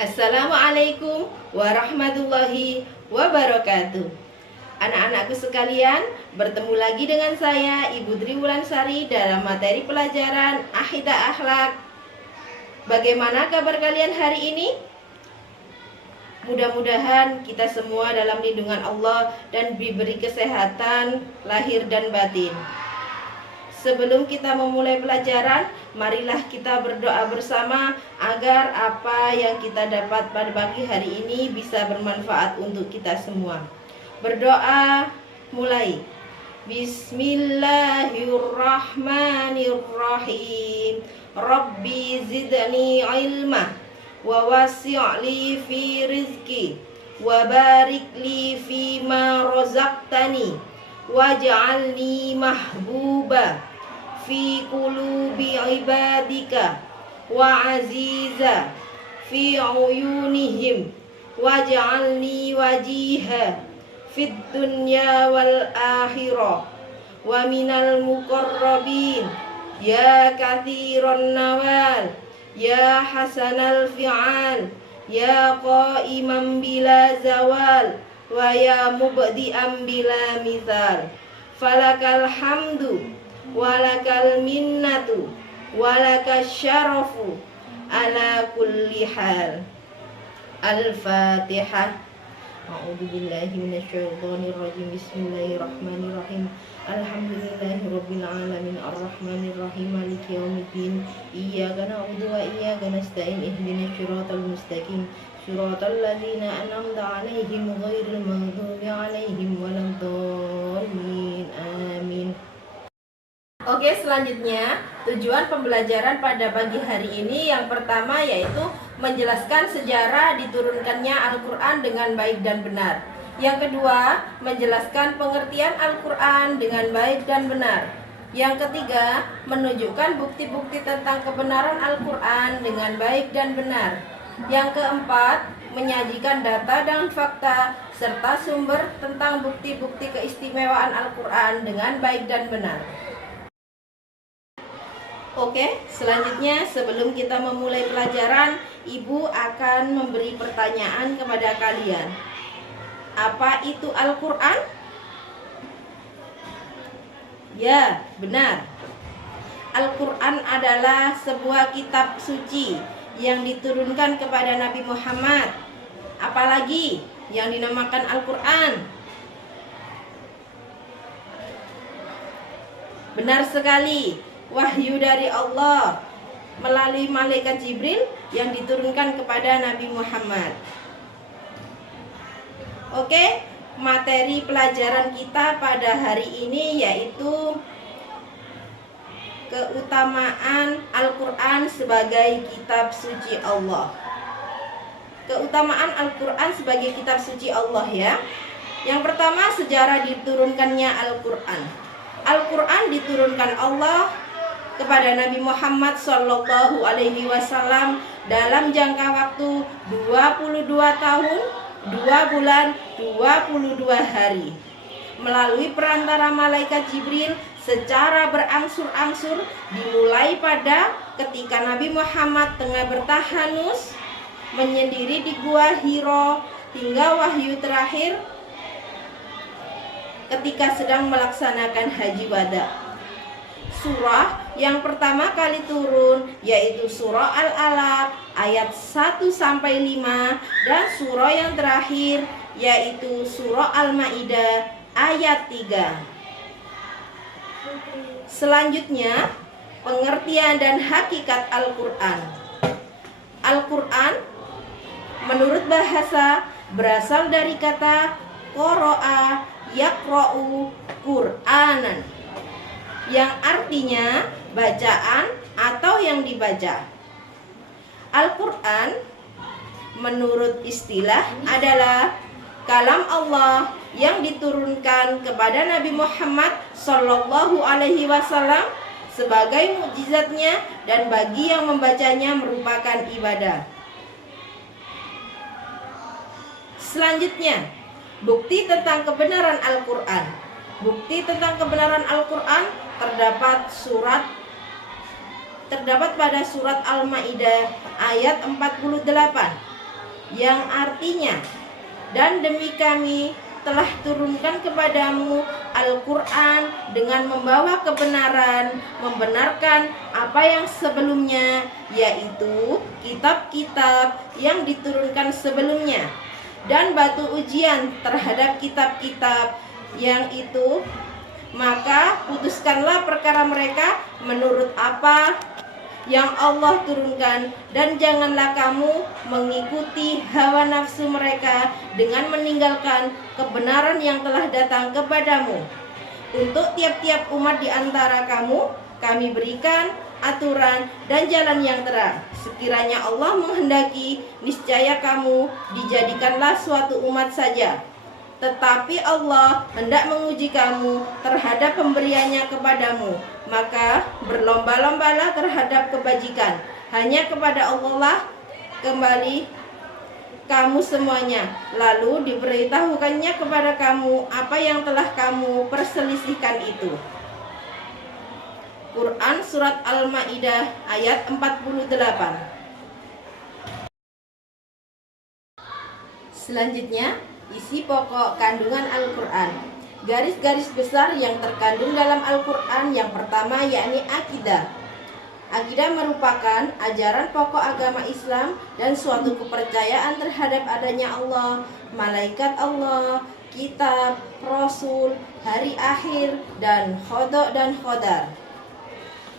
Assalamualaikum warahmatullahi wabarakatuh. Anak-anakku sekalian, bertemu lagi dengan saya Ibu Dri Wulansari dalam materi pelajaran Akidah Akhlak. Bagaimana kabar kalian hari ini? Mudah-mudahan kita semua dalam lindungan Allah dan diberi kesehatan lahir dan batin. Sebelum kita memulai pelajaran, marilah kita berdoa bersama agar apa yang kita dapat pada pagi hari ini bisa bermanfaat untuk kita semua. Berdoa mulai. Bismillahirrahmanirrahim. Rabbi zidni ilma wa wasi'li fi rizki wa barik li fi ma razaqtani waj'alni mahbuba fi qulubi ibadika wa aziza fi uyunihim waj'alni wajiha fid dunya wal akhirah wa minal muqarrabin ya kathiran nawal ya hasanal fi'al ya qaiman bila zawal wa ya mubdi'an bila mithal falakal hamdu walakal minnatu walakal syarafu ala kulli hal. Al-Fatihah. A'udzubillahi minasyaitonirrajim. Bismillahirrahmanirrahim. Alhamdulillahirabbil alamin arrahmanirrahim maliki yaumiddin. Iyyaka na'budu wa iyyaka nasta'in ihdinas siratal mustaqim siratal ladzina an'amta 'alaihim ghairil maghdubi 'alaihim waladdallin. Amin. Oke, selanjutnya tujuan pembelajaran pada pagi hari ini yang pertama yaitu menjelaskan sejarah diturunkannya Al-Quran dengan baik dan benar. Yang kedua, menjelaskan pengertian Al-Quran dengan baik dan benar. Yang ketiga, menunjukkan bukti-bukti tentang kebenaran Al-Quran dengan baik dan benar. Yang keempat, menyajikan data dan fakta serta sumber tentang bukti-bukti keistimewaan Al-Quran dengan baik dan benar. Oke, selanjutnya sebelum kita memulai pelajaran, Ibu akan memberi pertanyaan kepada kalian. Apa itu Al-Quran? Ya, benar. Al-Quran adalah sebuah kitab suci yang diturunkan kepada Nabi Muhammad. Apalagi yang dinamakan Al-Quran? Benar sekali. Wahyu dari Allah melalui malaikat Jibril yang diturunkan kepada Nabi Muhammad. Oke, materi pelajaran kita pada hari ini yaitu keutamaan Al-Quran sebagai kitab suci Allah. Keutamaan Al-Quran sebagai kitab suci Allah ya. Yang pertama, sejarah diturunkannya Al-Quran. Al-Quran diturunkan Allah kepada Nabi Muhammad Sallallahu Alaihi Wasallam dalam jangka waktu 22 tahun, 2 bulan, 22 hari melalui perantara malaikat Jibril secara berangsur-angsur, dimulai pada ketika Nabi Muhammad tengah bertahanus menyendiri di Gua Hiro hingga wahyu terakhir ketika sedang melaksanakan haji wada. Surah yang pertama kali turun yaitu surah Al-Alaq ayat 1-5 dan surah yang terakhir yaitu surah Al-Maidah ayat 3. Selanjutnya, pengertian dan hakikat Al-Quran. Al-Quran menurut bahasa berasal dari kata qara'a yaqra'u Qur'anan, yang artinya bacaan atau yang dibaca. Al-Quran menurut istilah adalah kalam Allah yang diturunkan kepada Nabi Muhammad Sallallahu Alaihi Wasallam sebagai mukjizatnya dan bagi yang membacanya merupakan ibadah. Selanjutnya, bukti tentang kebenaran Al-Quran. Bukti tentang kebenaran Al-Quran terdapat pada surat Al-Maidah ayat 48. yang artinya, dan demi kami telah turunkan kepadamu Al-Quran dengan membawa kebenaran, membenarkan apa yang sebelumnya, yaitu kitab-kitab yang diturunkan sebelumnya, dan batu ujian terhadap kitab-kitab yang itu. Maka putuskanlah perkara mereka menurut apa yang Allah turunkan, dan janganlah kamu mengikuti hawa nafsu mereka dengan meninggalkan kebenaran yang telah datang kepadamu. Untuk tiap-tiap umat di antara kamu kami berikan aturan dan jalan yang terang. Sekiranya Allah menghendaki, niscaya kamu dijadikanlah suatu umat saja. Tetapi Allah hendak menguji kamu terhadap pemberiannya kepadamu, maka berlomba-lombalah terhadap kebajikan. Hanya kepada Allah lah kembali kamu semuanya. Lalu diberitahukannya kepada kamu apa yang telah kamu perselisihkan itu. Quran Surat Al-Ma'idah ayat 48. Selanjutnya, isi pokok kandungan Al-Quran. Garis-garis besar yang terkandung dalam Al-Quran yang pertama yakni akidah. Akidah merupakan ajaran pokok agama Islam dan suatu kepercayaan terhadap adanya Allah, malaikat Allah, kitab, rasul, hari akhir, dan qada dan qadar.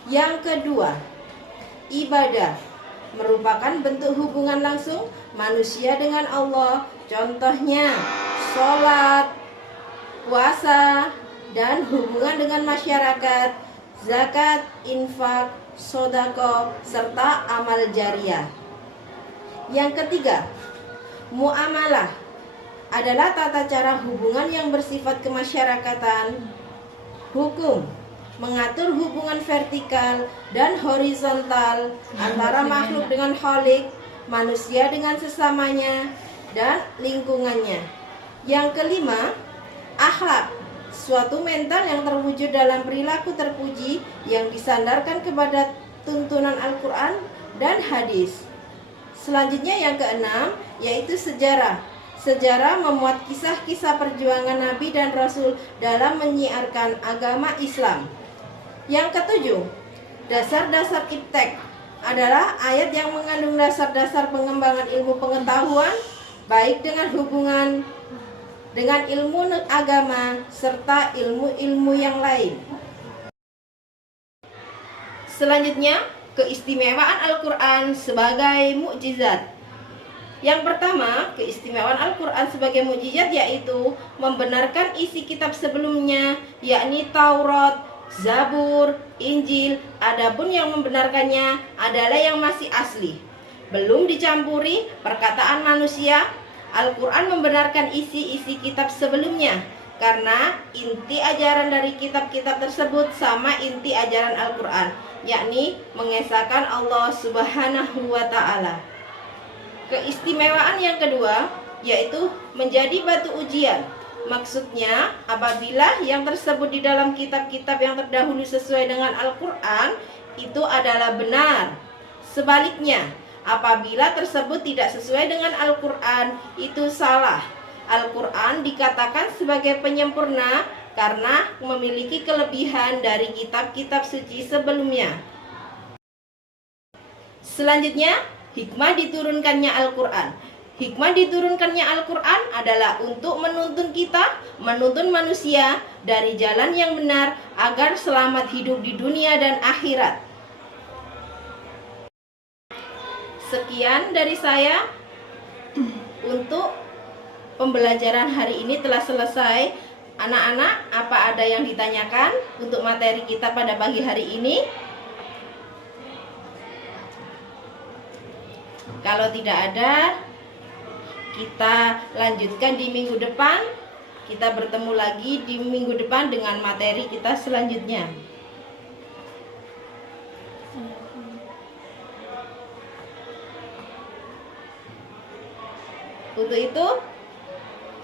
Yang kedua, ibadah merupakan bentuk hubungan langsung manusia dengan Allah. Contohnya sholat, puasa, dan hubungan dengan masyarakat, zakat, infak, sedekah, serta amal jariah. Yang ketiga, muamalah adalah tata cara hubungan yang bersifat kemasyarakatan. Hukum mengatur hubungan vertikal dan horizontal antara makhluk dengan khalik, manusia dengan sesamanya, dan lingkungannya. Yang kelima, akhlak, suatu mental yang terwujud dalam perilaku terpuji yang disandarkan kepada tuntunan Al-Quran dan hadis. Selanjutnya yang keenam, yaitu sejarah. Sejarah memuat kisah-kisah perjuangan Nabi dan Rasul dalam menyiarkan agama Islam. Yang ketujuh, dasar-dasar iptek adalah ayat yang mengandung dasar-dasar pengembangan ilmu pengetahuan, baik dengan hubungan dengan ilmu agama serta ilmu-ilmu yang lain. Selanjutnya, keistimewaan Al-Quran sebagai mukjizat. Yang pertama, keistimewaan Al-Quran sebagai mukjizat yaitu membenarkan isi kitab sebelumnya, yakni Taurat, Zabur, Injil. Adapun yang membenarkannya adalah yang masih asli, belum dicampuri perkataan manusia. Al-Quran membenarkan isi-isi kitab sebelumnya karena inti ajaran dari kitab-kitab tersebut sama inti ajaran Al-Quran, yakni mengesahkan Allah Subhanahu wa Ta'ala. Keistimewaan yang kedua yaitu menjadi batu ujian. Maksudnya, apabila yang tersebut di dalam kitab-kitab yang terdahulu sesuai dengan Al-Quran, itu adalah benar. Sebaliknya, apabila tersebut tidak sesuai dengan Al-Quran, itu salah. Al-Quran dikatakan sebagai penyempurna karena memiliki kelebihan dari kitab-kitab suci sebelumnya. Selanjutnya, hikmah diturunkannya Al-Quran. Hikmah diturunkannya Al-Quran adalah untuk menuntun manusia dari jalan yang benar agar selamat hidup di dunia dan akhirat. Sekian dari saya. Untuk pembelajaran hari ini telah selesai. Anak-anak, apa ada yang ditanyakan untuk materi kita pada pagi hari ini? Kalau tidak ada, kita lanjutkan di minggu depan. Kita bertemu lagi di minggu depan dengan materi kita selanjutnya. Untuk itu,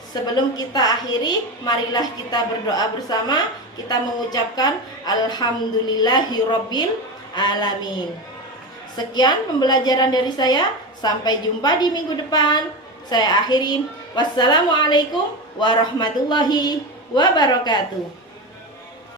sebelum kita akhiri, marilah kita berdoa bersama. Kita mengucapkan Alhamdulillahirabbil alamin. Sekian pembelajaran dari saya. Sampai jumpa di minggu depan. Saya akhiri. Wassalamualaikum warahmatullahi wabarakatuh.